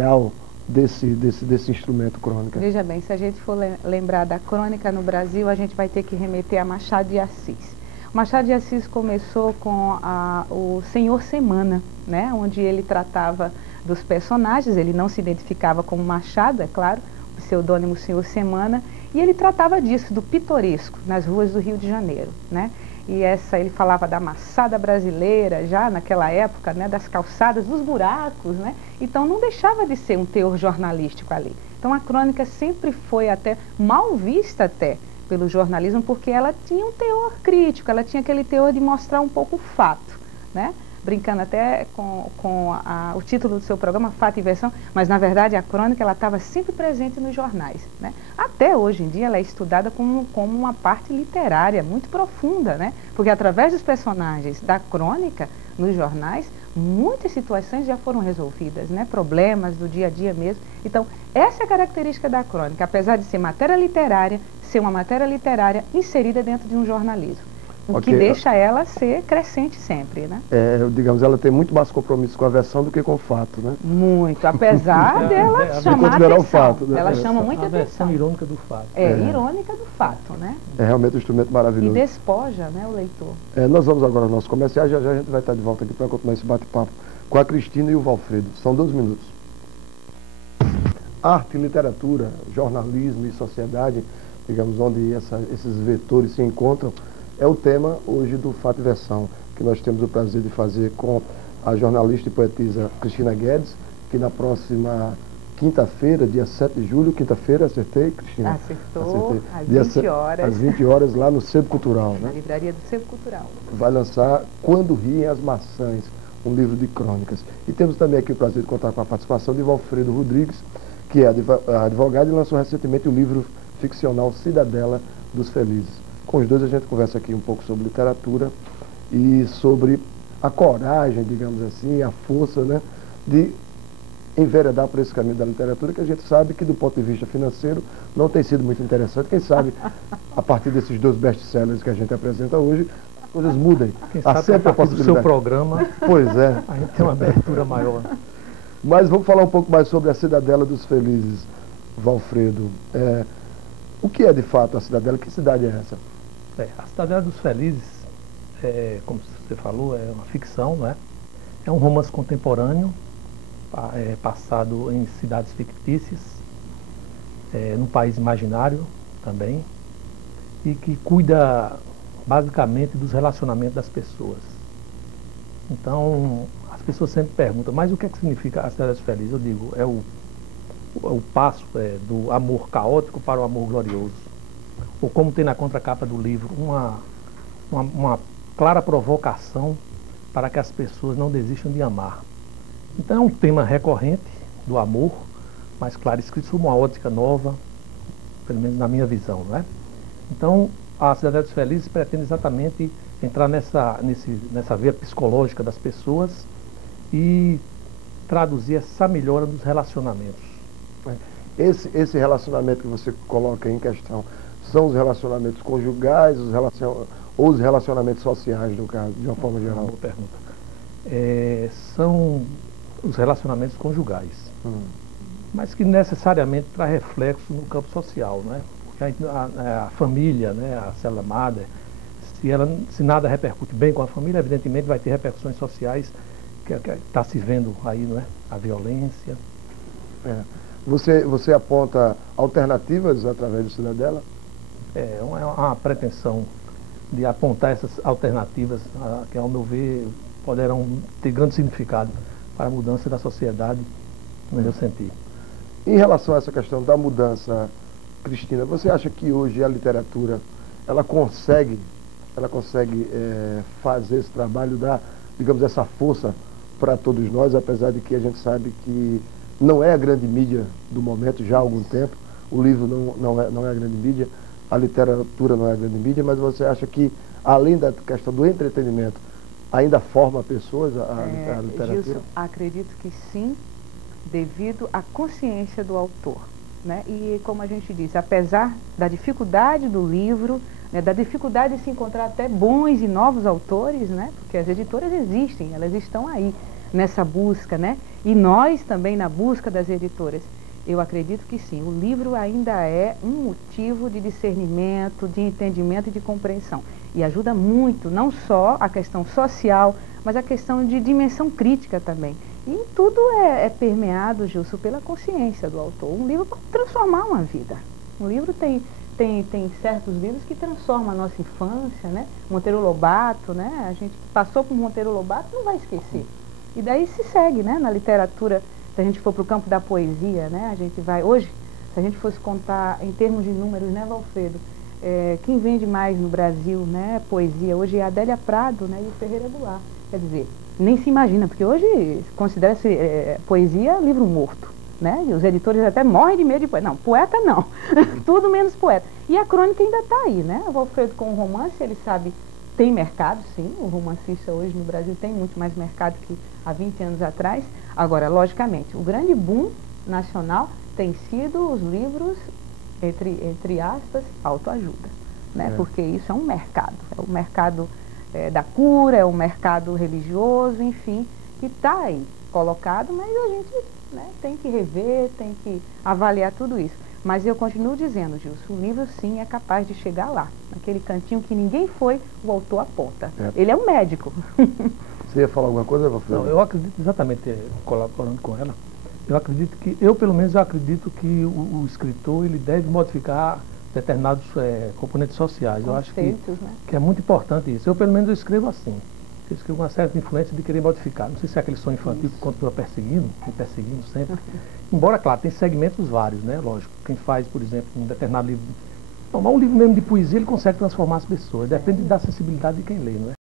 real desse instrumento crônica? Veja bem, se a gente for lembrar da crônica no Brasil, a gente vai ter que remeter a Machado de Assis. Machado de Assis começou com o Senhor Semana, né, onde ele tratava dos personagens, ele não se identificava como Machado, é claro, o pseudônimo Senhor Semana, e ele tratava disso, do pitoresco, nas ruas do Rio de Janeiro, né? E ele falava da maçada brasileira, já naquela época, né, das calçadas, dos buracos, né? Então não deixava de ser um teor jornalístico ali. Então a crônica sempre foi até mal vista até pelo jornalismo, porque ela tinha um teor crítico, ela tinha aquele teor de mostrar um pouco o fato, né? Brincando até com o título do seu programa, Fato e Versão, mas na verdade a crônica ela estava sempre presente nos jornais, né? Até hoje em dia ela é estudada como uma parte literária muito profunda, né? Porque através dos personagens da crônica nos jornais, muitas situações já foram resolvidas, né? Problemas do dia a dia mesmo. Então, essa é a característica da crônica, apesar de ser matéria literária, ser uma matéria literária inserida dentro de um jornalismo. O que deixa ela ser crescente sempre, né? Digamos, ela tem muito mais compromisso com a versão do que com o fato, né? Muito, apesar dela chamar atenção. O fato, né? Ela chama muita atenção. A versão irônica do fato. Irônica do fato, né? É realmente um instrumento maravilhoso. E despoja, né, o leitor. Nós vamos agora ao nosso comercial, já a gente vai estar de volta aqui para continuar esse bate-papo com a Cristina e o Valfredo. São 2 minutos. Arte, literatura, jornalismo e sociedade, digamos, onde esses vetores se encontram, é o tema hoje do Fato e Versão, que nós temos o prazer de fazer com a jornalista e poetisa Cristina Guedes, que na próxima quinta-feira, dia 7 de julho, quinta-feira, acertei, Cristina? Acertou, às 20 horas. Às 20 horas, lá no Centro Cultural, né? Na livraria do Centro Cultural. Vai lançar Quando Riem as Maçãs, um livro de crônicas. E temos também aqui o prazer de contar com a participação de Valfredo Rodrigues, que é advogado e lançou recentemente o livro ficcional Cidadela dos Felizes. Com os dois a gente conversa aqui um pouco sobre literatura e sobre a coragem, digamos assim, a força, né, de enveredar por esse caminho da literatura, que a gente sabe que do ponto de vista financeiro não tem sido muito interessante. Quem sabe, a partir desses 2 best-sellers que a gente apresenta hoje, as coisas mudem. Quem sabe sempre a partir do seu programa, pois é, a gente tem uma abertura maior. Mas vamos falar um pouco mais sobre a Cidadela dos Felizes, Valfredo. O que é de fato a Cidadela? Que cidade é essa? A Cidadela dos Felizes, como você falou, é uma ficção, não é? É um romance contemporâneo, passado em cidades fictícias, num país imaginário também, e que cuida basicamente dos relacionamentos das pessoas. Então, as pessoas sempre perguntam, mas o que é que significa a Cidadela dos Felizes? Eu digo, é o passo do amor caótico para o amor glorioso. Ou como tem na contracapa do livro, uma clara provocação para que as pessoas não desistam de amar. Então é um tema recorrente do amor, mas claro, escrito sob uma ótica nova, pelo menos na minha visão, não é? Então a Cidadela dos Felizes pretende exatamente entrar nessa veia psicológica das pessoas e traduzir essa melhora dos relacionamentos. Esse relacionamento que você coloca em questão são os relacionamentos conjugais, ou os relacionamentos sociais, no caso, de uma forma geral? Boa pergunta. São os relacionamentos conjugais, mas que necessariamente traz reflexo no campo social, não é? Porque a família, né, a célula madre, se nada repercute bem com a família, evidentemente vai ter repercussões sociais que está se vendo aí, não é? A violência. Você aponta alternativas através do Cidadela? É uma pretensão de apontar essas alternativas que, ao meu ver, poderão ter grande significado para a mudança da sociedade, no meu sentido. Em relação a essa questão da mudança, Cristina, você acha que hoje a literatura ela consegue fazer esse trabalho, dar, digamos, essa força para todos nós, apesar de que a gente sabe que não é a grande mídia do momento, já há algum tempo, o livro não é a grande mídia, a literatura não é a grande mídia, mas você acha que, além da questão do entretenimento, ainda forma pessoas a literatura? Gilson, acredito que sim, devido à consciência do autor, né? E como a gente disse, apesar da dificuldade do livro, né, da dificuldade de se encontrar até bons e novos autores, né? Porque as editoras existem, elas estão aí, nessa busca, né? E nós também na busca das editoras. Eu acredito que sim, o livro ainda é um motivo de discernimento, de entendimento e de compreensão. E ajuda muito, não só a questão social, mas a questão de dimensão crítica também. E tudo é permeado, Gilson, pela consciência do autor. Um livro pode transformar uma vida. Um livro tem certos livros que transformam a nossa infância, né? Monteiro Lobato, né? A gente passou por Monteiro Lobato, não vai esquecer. E daí se segue, né? Na literatura, se a gente for para o campo da poesia, né? A gente vai, hoje, se a gente fosse contar em termos de números, né, Valfredo? Quem vende mais no Brasil, né, poesia, hoje é a Adélia Prado, né, e o Ferreira Goulart. Quer dizer, nem se imagina, porque hoje considera-se poesia livro morto. Né? E os editores até morrem de medo de poeta. Não, poeta não. Tudo menos poeta. E a crônica ainda está aí, né? O Valfredo com o romance, ele sabe, tem mercado, sim. O romancista hoje no Brasil tem muito mais mercado que há 20 anos atrás. Agora, logicamente, o grande boom nacional tem sido os livros, entre aspas, autoajuda. Né? Porque isso é um mercado. É o mercado da cura, é o mercado religioso, enfim, que está aí colocado, mas a gente... né, tem que rever, tem que avaliar tudo isso. Mas eu continuo dizendo, Gilson, o livro sim é capaz de chegar lá, naquele cantinho que ninguém foi, o autor aponta. Ele é um médico. Você ia falar alguma coisa, Valfredo? Não, eu acredito exatamente, colaborando com ela, eu pelo menos acredito que o escritor ele deve modificar determinados componentes sociais. Eu acho que é muito importante isso. Eu pelo menos escrevo assim. Eu escrevo uma certa influência de querer modificar. Não sei se é aquele sonho infantil que continua me perseguindo sempre. Embora, claro, tem segmentos vários, né? Lógico. Quem faz, por exemplo, um determinado livro... Não, mas um livro mesmo de poesia, ele consegue transformar as pessoas. Depende da sensibilidade de quem lê, não é?